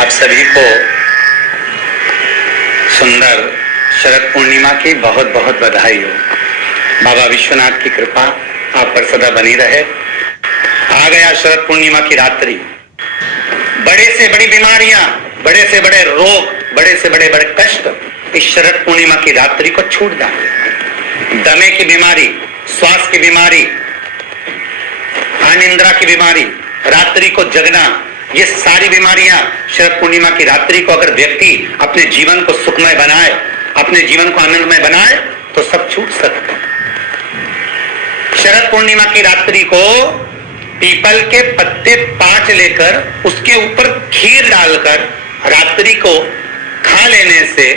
आप सभी को सुंदर शरद पूर्णिमा की बहुत बहुत बधाई हो। बाबा विश्वनाथ की कृपा आप पर सदा बनी रहे। आ गया शरद पूर्णिमा की रात्रि। बड़े से बड़ी बीमारियां, बड़े से बड़े रोग, बड़े से बड़े बड़े कष्ट इस शरद पूर्णिमा की रात्रि को छूट जाते। दमे की बीमारी, श्वास की बीमारी, अनिद्रा की बीमारी, रात्रि को जगना, ये सारी बीमारियां शरद पूर्णिमा की रात्रि को अगर व्यक्ति अपने जीवन को सुखमय बनाए, अपने जीवन को आनंदमय बनाए तो सब छूट सकते हैं। शरद पूर्णिमा की रात्रि को पीपल के पत्ते 5 लेकर उसके ऊपर खीर डालकर रात्रि को खा लेने से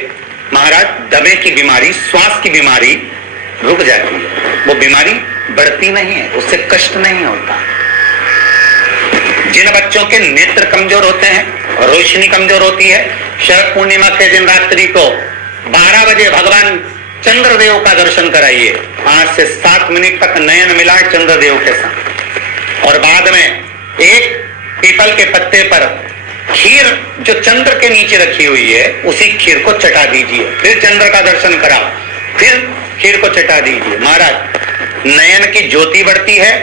महाराज दमे की बीमारी, श्वास की बीमारी रुक जाती है। वो बीमारी बढ़ती नहीं है, उससे कष्ट नहीं होता। जिन बच्चों के नेत्र कमजोर होते हैं और रोशनी कमजोर होती है, शरद पूर्णिमा के दिन रात्रि को 12 बजे भगवान चंद्रदेव का दर्शन कराइए। 5 से 7 मिनट तक नयन मिलाए चंद्रदेव के साथ और बाद में एक पीपल के पत्ते पर खीर जो चंद्र के नीचे रखी हुई है उसी खीर को चटा दीजिए। फिर चंद्र का दर्शन कराओ, फिर खीर को चटा दीजिए। महाराज नयन की ज्योति बढ़ती है,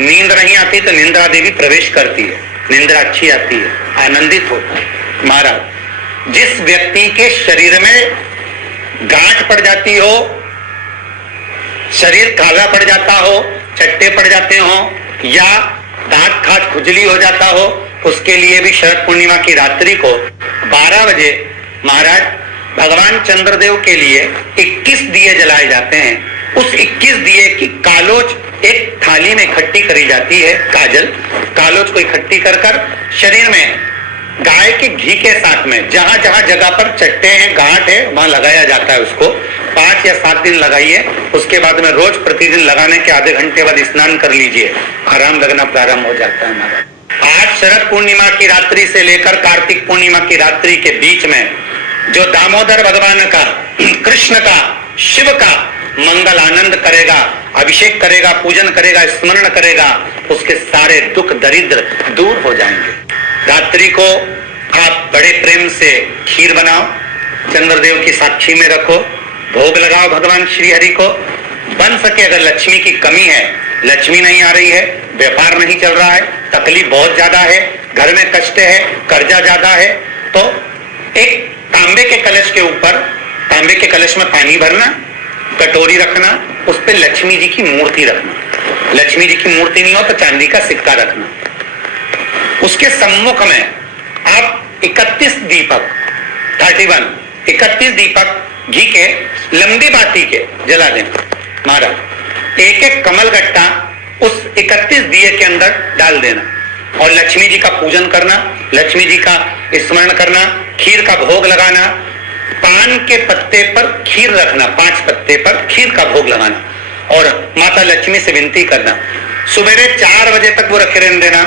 नींद नहीं आती तो निंद्रा देवी प्रवेश करती है, निंद्रा अच्छी आती है, आनंदित होता है। महाराज जिस व्यक्ति के शरीर में गांठ पड़ जाती हो, शरीर काला पड़ जाता हो, चट्टे पड़ जाते हो या दांत खाज खुजली हो जाता हो, उसके लिए भी शरद पूर्णिमा की रात्रि को 12 बजे महाराज भगवान चंद्रदेव के लिए 21 दिए जलाए जाते हैं। उस 21 दिए की कालोज एक थाली में इकट्ठी करी जाती है। कालोज को इकट्ठी कर शरीर में गाय के घी के साथ में जहां जहां जगह पर चट्टे हैं, गांठ है, वहां लगाया जाता है। उसको 5 या 7 दिन लगाइए। उसके बाद में रोज प्रतिदिन लगाने के आधे घंटे बाद स्नान कर लीजिए, आराम लगना प्रारंभ हो जाता है। महाराज आज शरद पूर्णिमा की रात्रि से लेकर कार्तिक पूर्णिमा की रात्रि के बीच में जो दामोदर भगवान का, कृष्ण का, शिव का मंगल आनंद करेगा, अभिषेक करेगा, पूजन करेगा, स्मरण करेगा, उसके सारे दुख दरिद्र दूर हो जाएंगे। रात्रि को आप बड़े प्रेम से खीर बनाओ, चंद्रदेव की साक्षी में रखो, भोग लगाओ भगवान श्री हरि को। बन सके अगर लक्ष्मी की कमी है, लक्ष्मी नहीं आ रही है, व्यापार नहीं चल रहा है, तकलीफ बहुत ज्यादा है, घर में कष्ट है, कर्जा ज्यादा है, तो एक तांबे के कलश के ऊपर, तांबे के कलश में पानी भरना, कटोरी रखना, उस पर लक्ष्मी जी की मूर्ति रखना। लक्ष्मी जी की मूर्ति नहीं हो तो चांदी का सिक्का रखना। उसके सम्मुख में आप 31 दीपक 31 दीपक घी के लंबी बाती के जला दें। महाराज एक एक कमल गट्टा उस 31 दिए के अंदर डाल देना और लक्ष्मी जी का पूजन करना, लक्ष्मी जी का स्मरण करना, खीर का भोग लगाना, पान के पत्ते पर खीर रखना, 5 पत्ते पर खीर का भोग लगाना और माता लक्ष्मी से विनती करना। सुबह 4 बजे तक वो रखे रहने देना,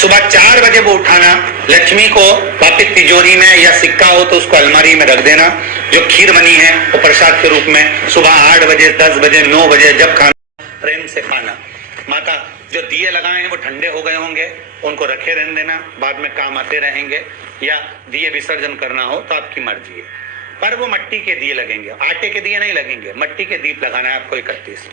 सुबह 4 बजे वो उठाना, लक्ष्मी को वापिस तिजोरी में या सिक्का हो तो उसको अलमारी में रख देना। जो खीर बनी है वो प्रसाद के रूप में सुबह 8 बजे, 10 बजे, 9 बजे जब खाना प्रेम से खाना। माता जो दिए लगाए हैं वो ठंडे हो गए होंगे, उनको रखे रहने देना, बाद में काम आते रहेंगे, या दिए विसर्जन करना हो तो आपकी मर्जी है। पर वो मिट्टी के दिए लगेंगे, आटे के दिए नहीं लगेंगे, मिट्टी के दीप लगाना है आपको। 31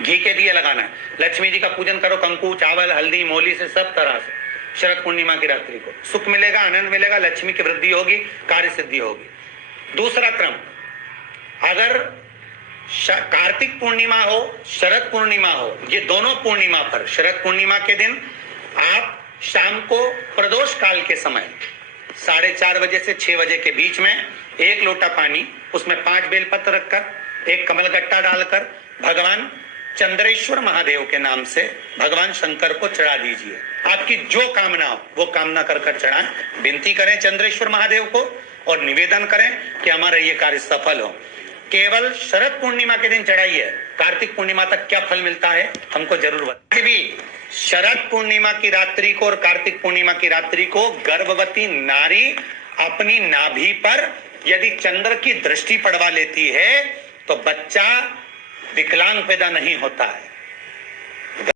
घी के दिए लगाना है। लक्ष्मी जी का पूजन करो, कंकु, चावल, हल्दी, मोली से, सब तरह से। शरद पूर्णिमा की रात्रि को सुख मिलेगा, आनंद मिलेगा, लक्ष्मी की वृद्धि होगी, कार्य सिद्धि होगी। दूसरा क्रम, अगर कार्तिक पूर्णिमा हो, शरद पूर्णिमा हो, ये दोनों पूर्णिमा पर शरद पूर्णिमा के दिन आप शाम को प्रदोष काल के समय 4:30 बजे से 6 बजे के बीच में 1 लोटा पानी, उसमें 5 बेलपत्र रखकर, 1 कमल गट्टा डालकर भगवान चंद्रेश्वर महादेव के नाम से भगवान शंकर को चढ़ा दीजिए। आपकी जो कामना हो वो कामना कर चढ़ाएं, विनती करें चंद्रेश्वर महादेव को और निवेदन करें कि हमारा ये कार्य सफल हो। केवल शरद पूर्णिमा के दिन चढ़ाइए, कार्तिक पूर्णिमा तक क्या फल मिलता है हमको जरूर बताइए। भी शरद पूर्णिमा की रात्रि को और कार्तिक पूर्णिमा की रात्रि को गर्भवती नारी अपनी नाभि पर यदि चंद्र की दृष्टि पड़वा लेती है तो बच्चा विकलांग पैदा नहीं होता है।